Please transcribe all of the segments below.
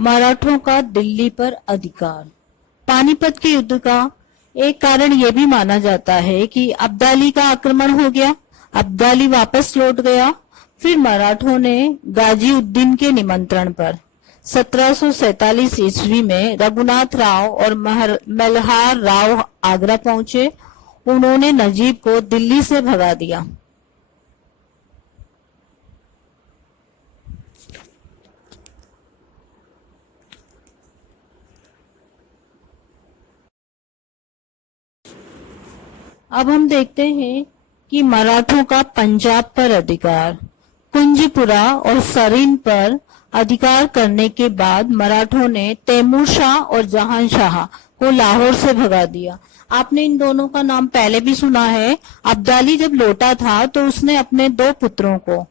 मराठों का दिल्ली पर अधिकार। पानीपत के युद्ध का एक कारण यह भी माना जाता है कि अब्दाली का आक्रमण हो गया, अब्दाली वापस लौट गया। फिर मराठों ने गाजीउद्दीन के निमंत्रण पर 1747 ईस्वी में रघुनाथ राव और मल्हार राव आगरा पहुंचे। उन्होंने नजीब को दिल्ली से भगा दिया। अब हम देखते हैं कि मराठों का पंजाब पर अधिकार। कुंजपुरा और सरीन पर अधिकार करने के बाद मराठों ने तैमूर शाह और जहां शाह को लाहौर से भगा दिया। आपने इन दोनों का नाम पहले भी सुना है। अब्दाली जब लौटा था तो उसने अपने दो पुत्रों को,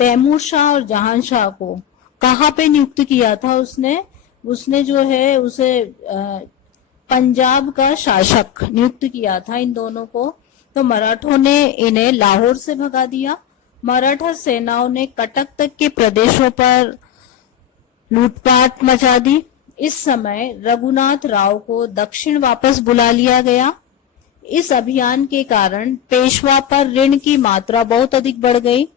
तैमूर शाह और जहां शाह को, कहाँ पे नियुक्त किया था? उसने जो है उसे पंजाब का शासक नियुक्त किया था इन दोनों को। तो मराठों ने इन्हें लाहौर से भगा दिया। मराठा सेनाओं ने कटक तक के प्रदेशों पर लूटपाट मचा दी। इस समय रघुनाथ राव को दक्षिण वापस बुला लिया गया। इस अभियान के कारण पेशवा पर ऋण की मात्रा बहुत अधिक बढ़ गई।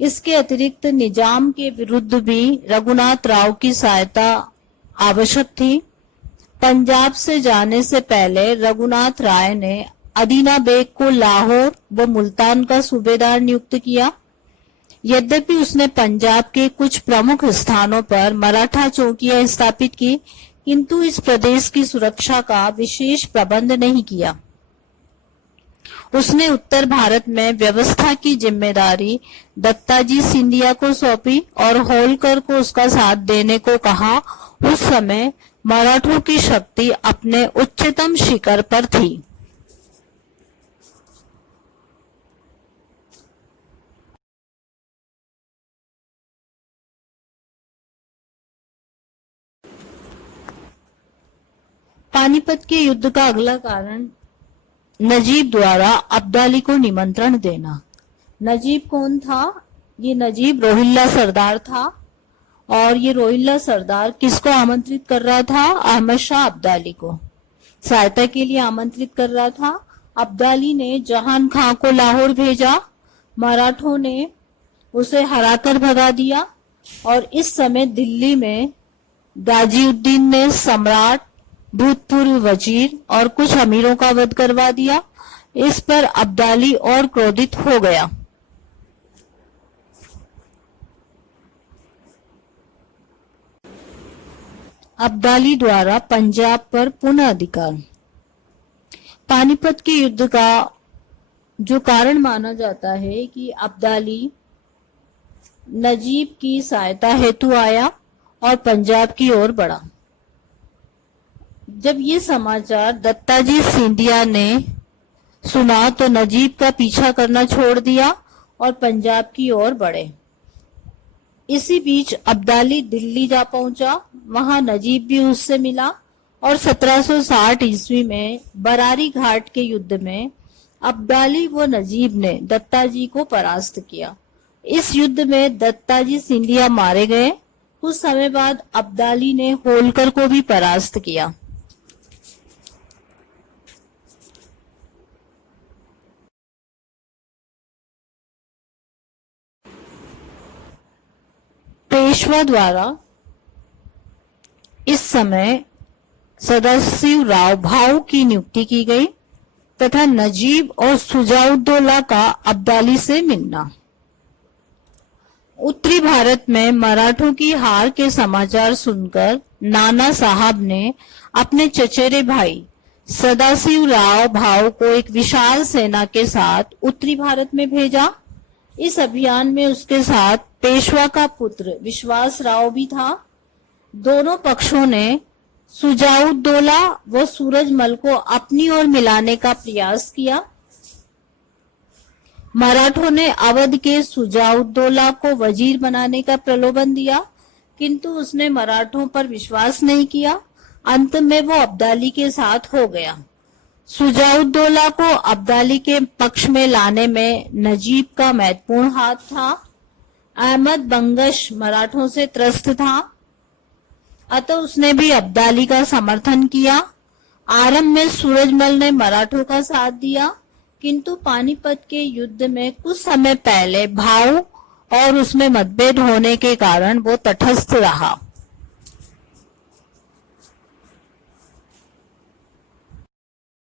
इसके अतिरिक्त निजाम के विरुद्ध भी रघुनाथ राव की सहायता आवश्यक थी। पंजाब से जाने से पहले रघुनाथ राय ने अदीना बेग को लाहौर व मुल्तान का सूबेदार नियुक्त किया। यद्यपि उसने पंजाब के कुछ प्रमुख स्थानों पर मराठा चौकियां स्थापित की, किंतु इस प्रदेश की सुरक्षा का विशेष प्रबंध नहीं किया। उसने उत्तर भारत में व्यवस्था की जिम्मेदारी दत्ताजी सिंधिया को सौंपी और होलकर को उसका साथ देने को कहा। उस समय मराठों की शक्ति अपने उच्चतम शिखर पर थी। पानीपत के युद्ध का अगला कारण नजीब द्वारा अब्दाली को निमंत्रण देना। नजीब कौन था? ये नजीब रोहिल्ला सरदार था। और ये रोहिल्ला सरदार किसको आमंत्रित कर रहा था? अहमद शाह अब्दाली को सहायता के लिए आमंत्रित कर रहा था। अब्दाली ने जहां खां को लाहौर भेजा। मराठों ने उसे हराकर भगा दिया और इस समय दिल्ली में गाजीउद्दीन ने सम्राट, भूतपूर्व वजीर और कुछ अमीरों का वध करवा दिया। इस पर अब्दाली और क्रोधित हो गया। अब्दाली द्वारा पंजाब पर पुनः अधिकार। पानीपत के युद्ध का जो कारण माना जाता है कि अब्दाली नजीब की सहायता हेतु आया और पंजाब की ओर बढ़ा। जब ये समाचार दत्ताजी सिंधिया ने सुना तो नजीब का पीछा करना छोड़ दिया और पंजाब की ओर बढ़े। इसी बीच अब्दाली दिल्ली जा पहुंचा। वहां नजीब भी उससे मिला और 1760 ईस्वी में बरारी घाट के युद्ध में अब्दाली व नजीब ने दत्ताजी को परास्त किया। इस युद्ध में दत्ताजी सिंधिया मारे गए। कुछ समय बाद अब्दाली ने होलकर को भी परास्त किया। पेशवा द्वारा इस समय सदाशिव राव भाऊ की नियुक्ति की गई तथा नजीब और सुजाउद्दौला का अब्दाली से मिलना। उत्तरी भारत में मराठों की हार के समाचार सुनकर नाना साहब ने अपने चचेरे भाई सदाशिव राव भाऊ को एक विशाल सेना के साथ उत्तरी भारत में भेजा। इस अभियान में उसके साथ पेशवा का पुत्र विश्वास राव भी था। दोनों पक्षों ने सुजाउद्दौला व सूरजमल को अपनी ओर मिलाने का प्रयास किया। मराठों ने अवध के सुजाउद्दौला को वजीर बनाने का प्रलोभन दिया, किंतु उसने मराठों पर विश्वास नहीं किया। अंत में वो अब्दाली के साथ हो गया। सुजाउद्दौला को अब्दाली के पक्ष में लाने में नजीब का महत्वपूर्ण हाथ था। अहमद बंगश मराठों से त्रस्त था। अतः उसने भी अब्दाली का समर्थन किया। आरंभ में सूरजमल ने मराठों का साथ दिया, किंतु पानीपत के युद्ध में कुछ समय पहले भाव और उसमें मतभेद होने के कारण वो तटस्थ रहा।